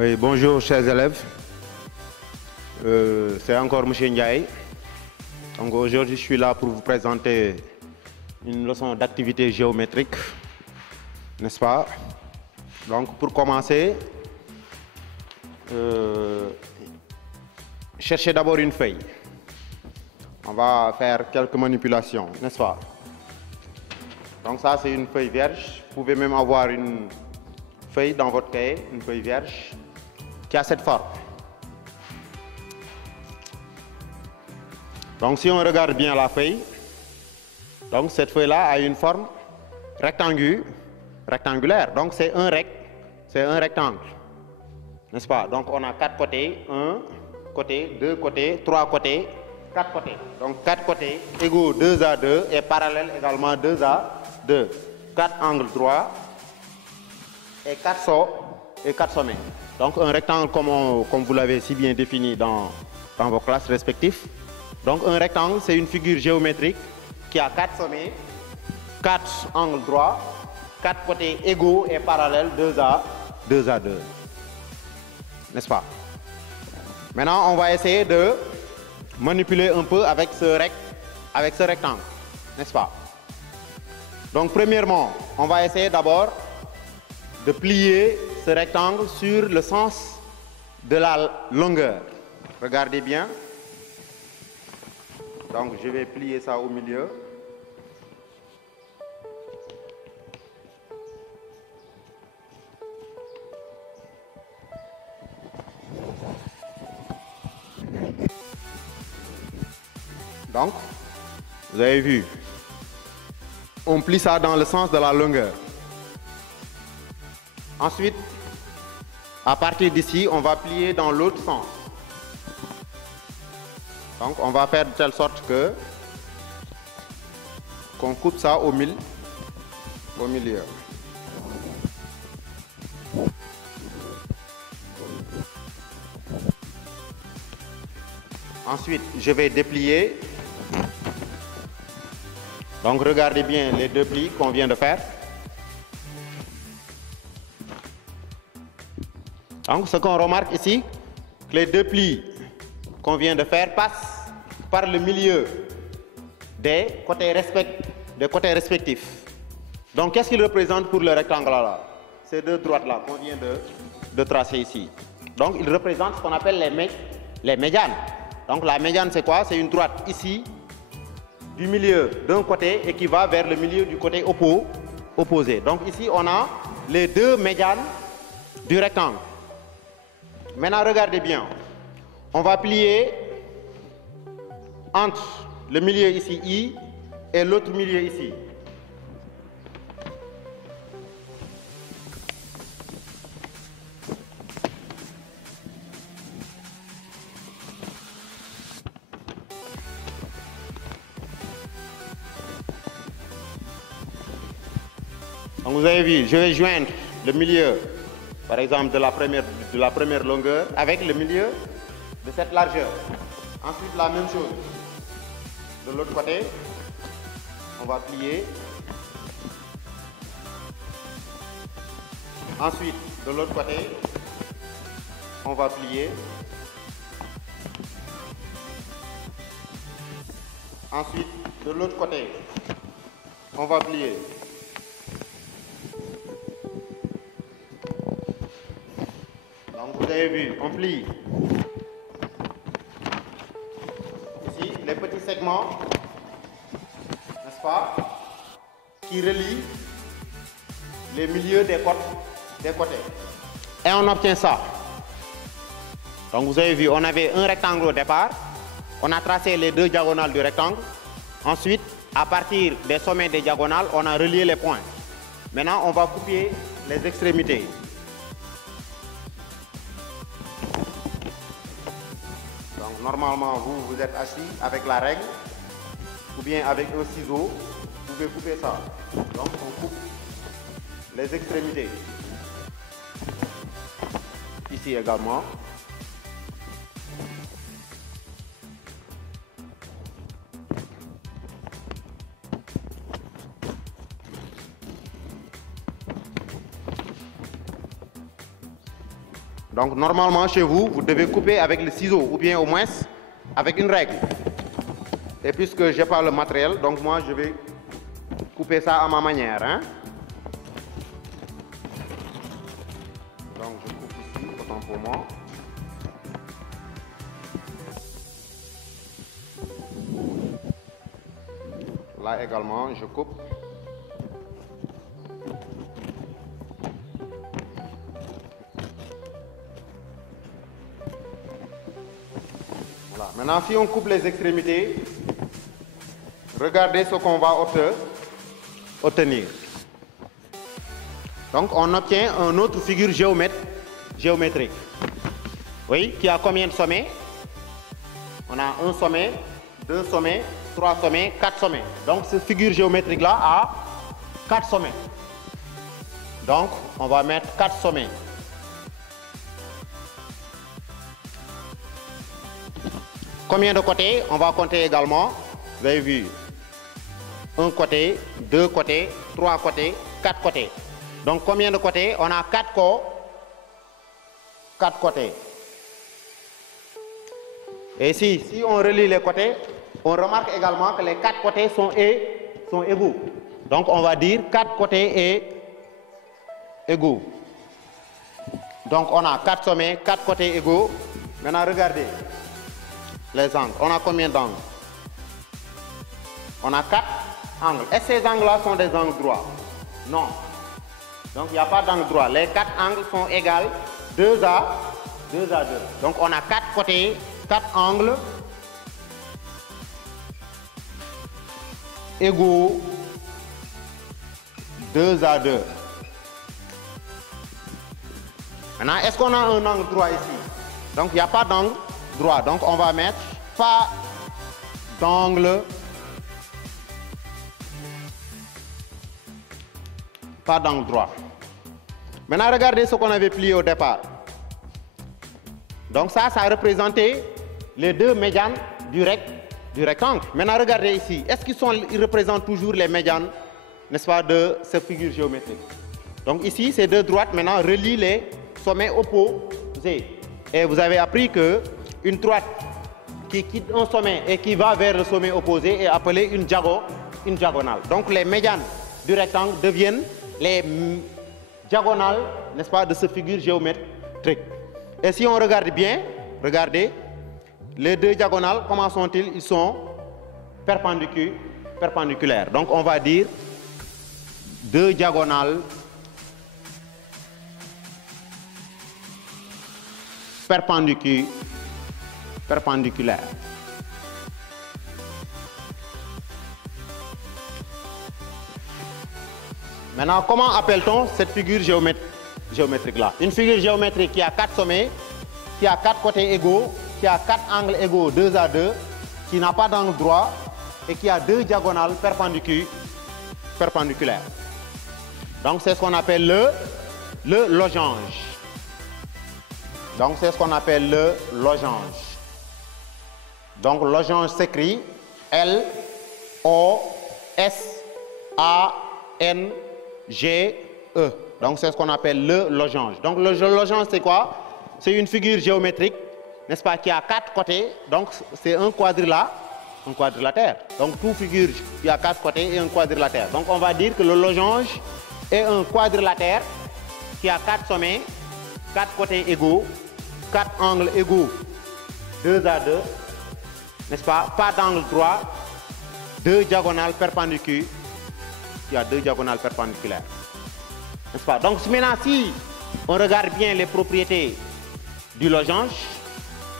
Oui, bonjour chers élèves. C'est encore M. Ndiaye. Donc aujourd'hui, je suis là pour vous présenter une leçon d'activité géométrique, n'est-ce pas? Donc pour commencer, cherchez d'abord une feuille. On va faire quelques manipulations, n'est-ce pas? Donc ça, c'est une feuille vierge. Vous pouvez même avoir une feuille dans votre cahier, une feuille vierge, qui a cette forme. Donc si on regarde bien la feuille, donc cette feuille-là a une forme rectangulaire. Donc c'est un rectangle, n'est-ce pas? Donc on a 4 côtés, 1 côté, 2 côtés, 3 côtés, 4 côtés. Donc 4 côtés égaux 2 à 2 et parallèles également 2 à 2. 4 angles droits et 4 sommets. Donc un rectangle comme vous l'avez si bien défini dans vos classes respectives. Donc un rectangle, c'est une figure géométrique qui a 4 sommets, 4 angles droits, 4 côtés égaux et parallèles 2 à 2. N'est-ce pas? Maintenant, on va essayer de manipuler un peu avec ce rectangle. N'est-ce pas? Donc premièrement, on va essayer d'abord de plier ce rectangle sur le sens de la longueur. Regardez bien. Donc je vais plier ça au milieu. Donc, vous avez vu, on plie ça dans le sens de la longueur. Ensuite, à partir d'ici, on va plier dans l'autre sens. Donc, on va faire de telle sorte que qu'on coupe ça au milieu. Ensuite, je vais déplier. Donc, regardez bien les deux plis qu'on vient de faire. Donc, ce qu'on remarque ici, que les deux plis qu'on vient de faire passent par le milieu des côtés respectifs. Donc, qu'est-ce qu'il représente pour le rectangle là? Ces deux droites-là qu'on vient de tracer ici. Donc, il représente ce qu'on appelle les médianes. Donc, la médiane, c'est quoi? C'est une droite ici, du milieu d'un côté et qui va vers le milieu du côté opposé. Donc, ici, on a les deux médianes du rectangle. Maintenant, regardez bien. On va plier entre le milieu ici, I, et l'autre milieu ici. Donc, vous avez vu, je vais joindre le milieu, par exemple, de la première longueur avec le milieu de cette largeur. Ensuite, la même chose. De l'autre côté, on va plier. Ensuite, de l'autre côté, on va plier. Ensuite, de l'autre côté, on va plier. Donc, vous avez vu, on plie. Ici, les petits segments, n'est-ce pas, qui relient les milieux des côtés. Et on obtient ça. Donc, vous avez vu, on avait un rectangle au départ. On a tracé les deux diagonales du rectangle. Ensuite, à partir des sommets des diagonales, on a relié les points. Maintenant, on va couper les extrémités. Donc, normalement, vous êtes assis avec la règle ou bien avec un ciseau. Vous pouvez couper ça. Donc, on coupe les extrémités. Ici également. Donc normalement chez vous, vous devez couper avec le ciseau ou bien au moins avec une règle. Et puisque je n'ai pas le matériel, donc moi je vais couper ça à ma manière. Hein? Donc je coupe ici, autant pour moi. Là également, je coupe. Voilà. Maintenant, si on coupe les extrémités, regardez ce qu'on va obtenir. Donc, on obtient une autre figure géométrique. Oui, qui a combien de sommets? On a un sommet, deux sommets, 3 sommets, 4 sommets. Donc, cette figure géométrique-là a 4 sommets. Donc, on va mettre 4 sommets. Combien de côtés? On va compter également. Vous avez vu. Un côté, 2 côtés, 3 côtés, 4 côtés. Donc, combien de côtés? On a 4 côtés. Et si on relie les côtés, on remarque également que les 4 côtés sont égaux. Donc, on va dire 4 côtés égaux. Donc, on a 4 sommets, 4 côtés égaux. Maintenant, regardez les angles. On a combien d'angles? On a 4 angles. Est-ce que ces angles-là sont des angles droits? Non. Donc, il n'y a pas d'angle droit. Les 4 angles sont égaux 2 à 2. Donc, on a 4 côtés, 4 angles égaux 2 à 2. Maintenant, est-ce qu'on a un angle droit ici? Donc, il n'y a pas d'angle droit. Donc, on va mettre pas d'angle droit. Maintenant, regardez ce qu'on avait plié au départ. Donc, ça représentait les deux médianes du rectangle. Maintenant, regardez ici. Est-ce qu'ils représentent toujours les médianes, n'est-ce pas, de cette figure géométrique? Donc, ici, ces deux droites, maintenant, relient les sommets opposés. Et vous avez appris qu'une droite qui quitte un sommet et qui va vers le sommet opposé est appelée une diagonale. Donc, les médianes du rectangle deviennent les diagonales, n'est-ce pas, de cette figure géométrique. Et si on regarde bien, regardez, les deux diagonales, comment sont-ils? Ils sont perpendiculaires. Donc, on va dire deux diagonales perpendiculaires. Maintenant, comment appelle-t-on cette figure géométrique-là? Une figure géométrique qui a 4 sommets, qui a 4 côtés égaux, qui a 4 angles égaux 2 à 2, qui n'a pas d'angle droit et qui a deux diagonales perpendiculaires. Donc, c'est ce qu'on appelle le losange. Donc, c'est ce qu'on appelle le losange. Donc, losange s'écrit L-O-S-A-N-G-E. Donc, c'est ce qu'on appelle le losange. Donc, le losange, c'est quoi? C'est une figure géométrique, n'est-ce pas, qui a 4 côtés. Donc, c'est un quadrilatère. Donc, toute figure qui a 4 côtés est un quadrilatère. Donc, on va dire que le losange est un quadrilatère qui a 4 sommets, 4 côtés égaux, 4 angles égaux, 2 à 2, n'est-ce pas? Pas d'angle droit, deux diagonales perpendiculaires. Il y a deux diagonales perpendiculaires. N'est-ce pas? Donc maintenant, si on regarde bien les propriétés du losange,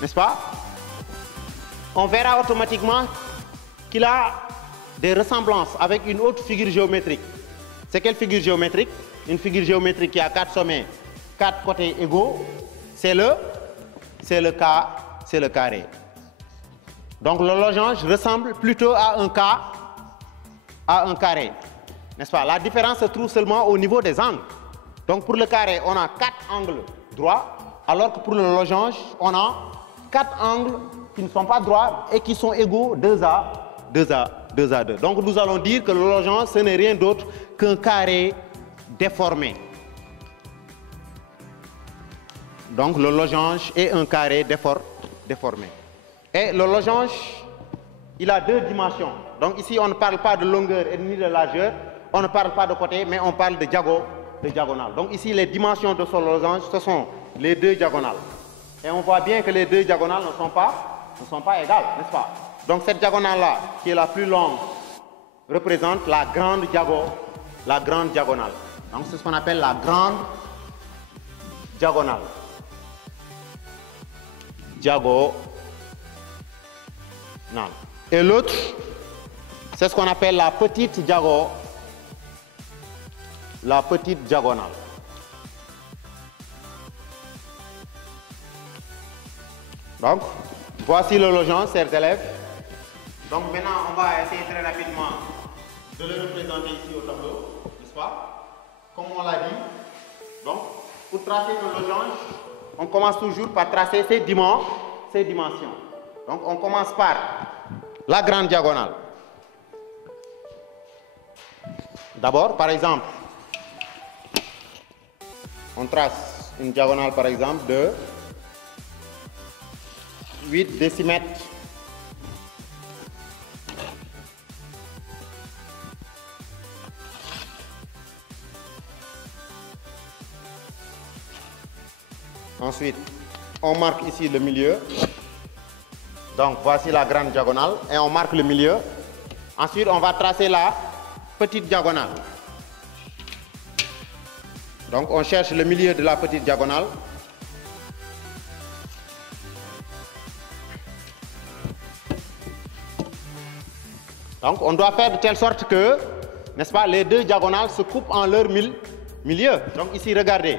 n'est-ce pas? On verra automatiquement qu'il a des ressemblances avec une autre figure géométrique. C'est quelle figure géométrique? Une figure géométrique qui a 4 sommets, 4 côtés égaux. C'est le carré. Donc le losange ressemble plutôt à un carré. N'est-ce pas? La différence se trouve seulement au niveau des angles. Donc pour le carré, on a 4 angles droits, alors que pour le losange, on a 4 angles qui ne sont pas droits et qui sont égaux 2 à 2. Donc nous allons dire que le losange, ce n'est rien d'autre qu'un carré déformé. Donc le losange est un carré déformé. Et le losange, il a deux dimensions. Donc ici, on ne parle pas de longueur et ni de largeur, on ne parle pas de côté, mais on parle de diagonale. Donc ici, les dimensions de ce losange, ce sont les deux diagonales. Et on voit bien que les deux diagonales ne sont pas égales, n'est-ce pas? Donc cette diagonale-là, qui est la plus longue, représente la grande diagonale. Donc c'est ce qu'on appelle la grande diagonale. Et l'autre, c'est ce qu'on appelle la petite diagonale. Donc, voici le losange, chers élèves. Donc maintenant, on va essayer très rapidement de le représenter ici au tableau, n'est-ce pas? Comme on l'a dit. Donc, pour tracer le losange, on commence toujours par tracer ses dimensions. Donc, on commence par la grande diagonale. D'abord, par exemple, on trace une diagonale, par exemple, de 8 décimètres. Ensuite, on marque ici le milieu. Donc, voici la grande diagonale et on marque le milieu. Ensuite, on va tracer la petite diagonale. Donc, on cherche le milieu de la petite diagonale. Donc, on doit faire de telle sorte que, n'est-ce pas, les deux diagonales se coupent en leur milieu. Donc, ici, regardez.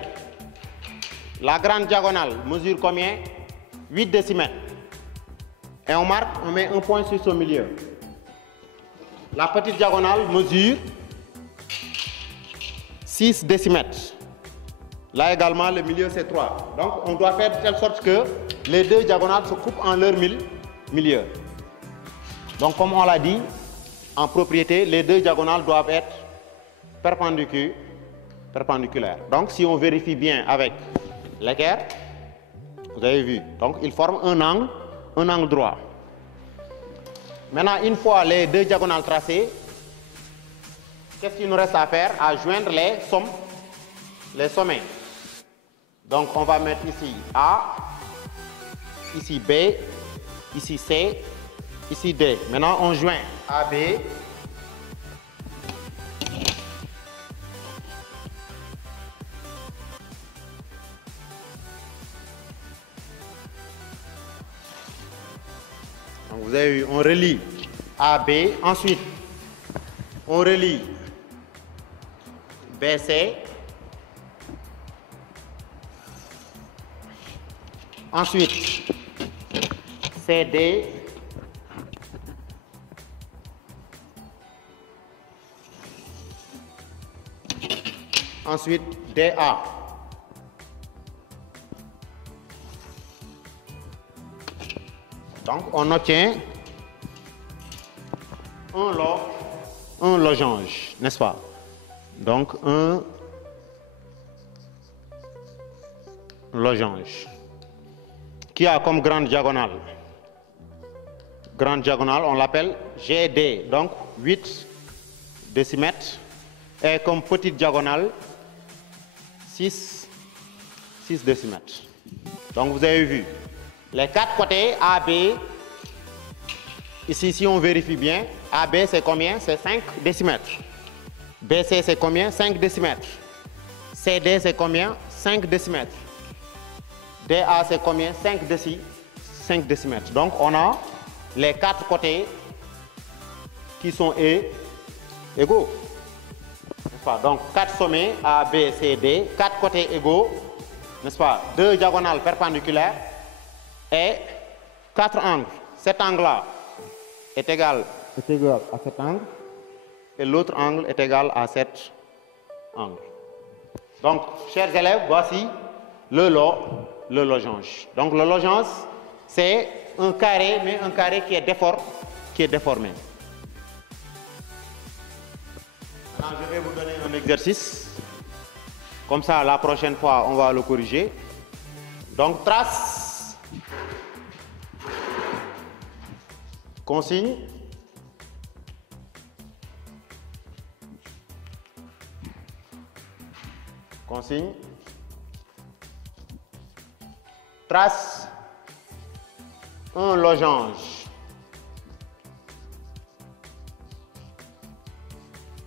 La grande diagonale mesure combien? 8 décimètres. Et on met un point sur son milieu. La petite diagonale mesure 6 décimètres. Là également, le milieu c'est 3. Donc, on doit faire de telle sorte que les deux diagonales se coupent en leur milieu. Donc, comme on l'a dit, en propriété, les deux diagonales doivent être perpendiculaires. Donc, si on vérifie bien avec l'équerre, vous avez vu, donc ils forment un angle droit. Maintenant, une fois les deux diagonales tracées, qu'est-ce qu'il nous reste à faire? À joindre les sommets. Donc, on va mettre ici A, ici B, ici C, ici D. Maintenant, on joint AB. Donc, vous avez vu, on relie AB. Ensuite, on relie BC. Ensuite, CD. Ensuite, DA. Donc, on obtient un losange, n'est-ce pas? Donc, un losange qui a comme grande diagonale. Grande diagonale, on l'appelle GD, donc 8 décimètres. Et comme petite diagonale, 6 décimètres. Donc, vous avez vu. Les quatre côtés AB, ici, si on vérifie bien, AB c'est combien? C'est 5 décimètres. BC c'est combien? 5 décimètres. CD c'est combien? 5 décimètres. DA c'est combien? 5 décimètres. Donc on a les quatre côtés qui sont égaux. N'est-ce pas? Donc 4 sommets A, B, C, D, 4 côtés égaux, n'est-ce pas? 2 diagonales perpendiculaires et 4 angles. Cet angle-là est égal à cet angle et l'autre angle est égal à cet angle. Donc, chers élèves, voici le losange. Donc, le losange, c'est un carré, mais un carré qui est déformé. Maintenant, je vais vous donner un exercice. Comme ça, la prochaine fois, on va le corriger. Donc, trace, consigne, consigne, trace un losange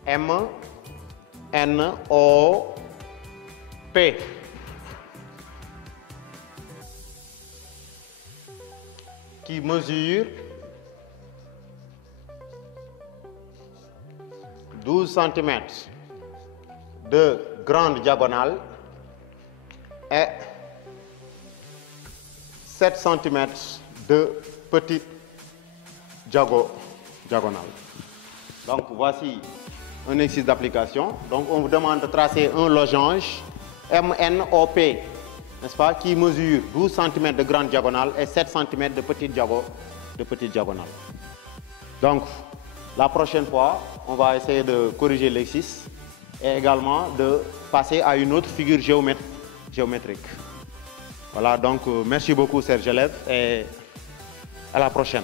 M, N, O, P. Qui mesure 12 cm de grande diagonale et 7 cm de petite diagonale. Donc voici un exercice d'application. Donc on vous demande de tracer un losange MNOP, n'est-ce pas, qui mesure 12 cm de grande diagonale et 7 cm de petite diagonale. Donc la prochaine fois, on va essayer de corriger l'exercice et également de passer à une autre figure géométrique. Voilà, donc merci beaucoup, chers élèves, et à la prochaine.